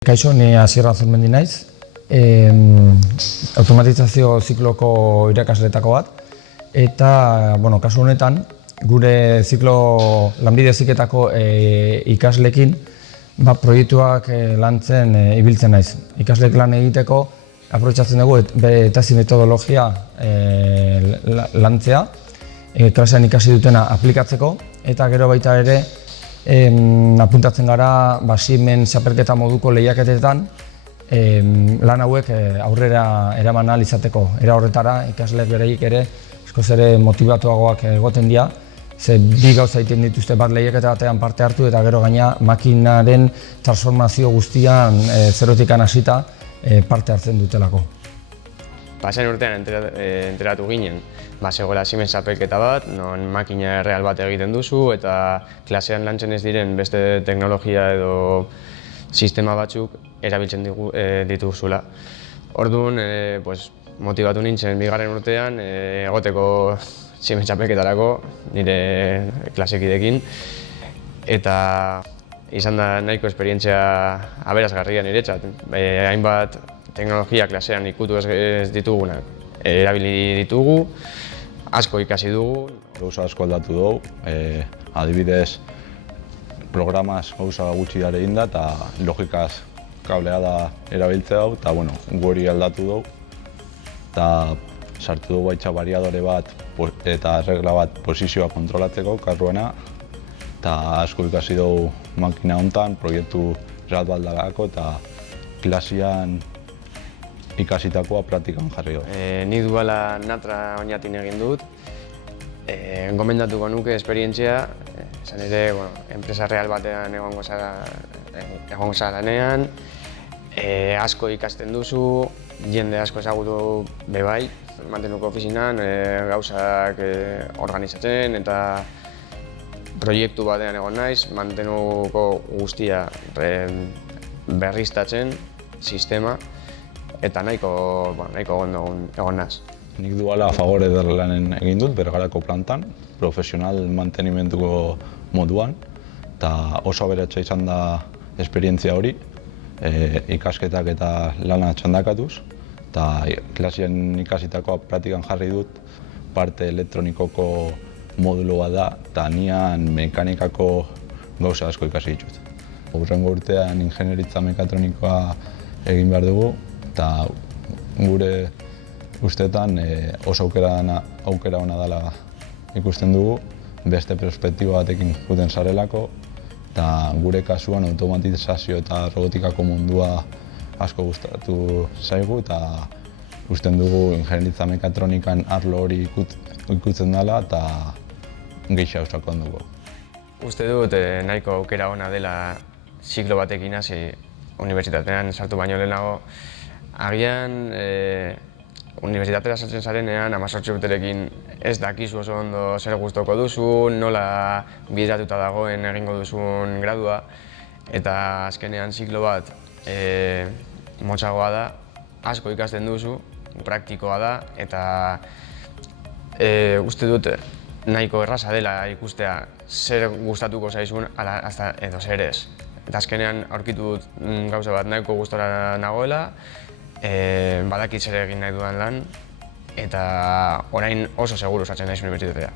Kaixo, ni Asier Azurmendi naiz, automatizazio zikloko irakasleetako bat, eta kasu honetan, gure ziklo lanbide heziketako ikasleekin proiektuak lantzen ibiltzen naiz. Ikasleek lan egiteko aprobetxatzen dugu tesi metodologia lantzea, klasean ikasi dutena aplikatzeko, eta gero baita ere apuntatzen gara Siemens txapelketa moduko lehiaketetan lan hauek aurrera eraman ahal izateko. Era horretara ikasleek bereik ere askoz ere motibatuagoak egoten dira, ze bi gauza egiten dituzte, bat lehiaketa batean parte hartu eta gero gaina makinaren transformazio guztian zerotikan hasita parte hartzen dutelako. Pasen urtean enteratu ginen, zegoela Siemens txapelketa bat, non makina erreal bat egiten duzu eta klasean lantzen ez diren beste teknologia edo sistema batzuk erabiltzen dituzula. Orduan, motibatu nintzen bigarren urtean egoteko Siemens txapelketarako nire klasekidekin eta izan da nahiko esperientzia aberasgarria niretzat. Hainbat teknologia klasean ikutu ez ditugunak erabili ditugu, asko ikasi dugu. Gauza asko aldatu dugu, adibidez programaz gauza gutxi dara egin da eta logikaz kablea da erabiltzea hau, eta guri aldatu dugu. Eta sartu dugu baitza variadore bat eta regla bat posizioa kontrolatzeko karruena, eta asko ikasi dugu makina honetan, proiektu real bat dalako eta klasean ikasitakoa praktikan jarri dugu. Ni duala natra oinatin egin dut, gomendatuko nuke esperientzia, izan ere, enpresa real batean egongo zara lanean, asko ikasten duzu, jende asko ezagutu bebai, mantenuko ofizinan, gauzak organizatzen eta proiektu batean egon naiz, mantenuko guztia berriztatzen, sistema, eta nahiko egon naz. Nik duala Fagor Ederlanen egin dut, Bergarako plantan, profesional mantenimenduko moduan, eta oso aberatsa izan da esperientzia hori, ikasketak eta lana txandakatuz, eta klasean ikasitakoa praktikan jarri dut, parte elektronikoko moduloa da, eta nian mekanikako gauza asko ikasi ditut. Hurrengo urtean ingenieritza mekatronikoa egin behar dugu, eta gure ustetan oso aukera ona dela ikusten dugu, beste perspektiba batekin juten zarelako, eta gure kasuan automatizazio eta robotikako mundua asko gustatu zaigu, eta usten dugu ingenieritza mekatronikan arlo hori ikutzen dela eta gehixea usakoan dugu. Uste dut nahiko aukera ona dela ziklo batekin hasi unibertsitatean sartu baino lehenago. Agian, unibertsitatera sartzen zarenean, 18 urterekin ez dakizu oso ondo zer gustoko duzu, nola bideratuta dagoen egingo duzun gradua, eta azkenean ziklo bat motzagoa da, asko ikasten duzu, praktikoa da, eta uste dut nahiko erraza dela ikustea zer gustatuko zaizun edo zer ez. Eta azkenean aurkitu dut gauza bat nahiko gustora nagoela, badakit zer egin nahi dudan lan, eta orain oso seguru sartzen naiz unibertsitatea.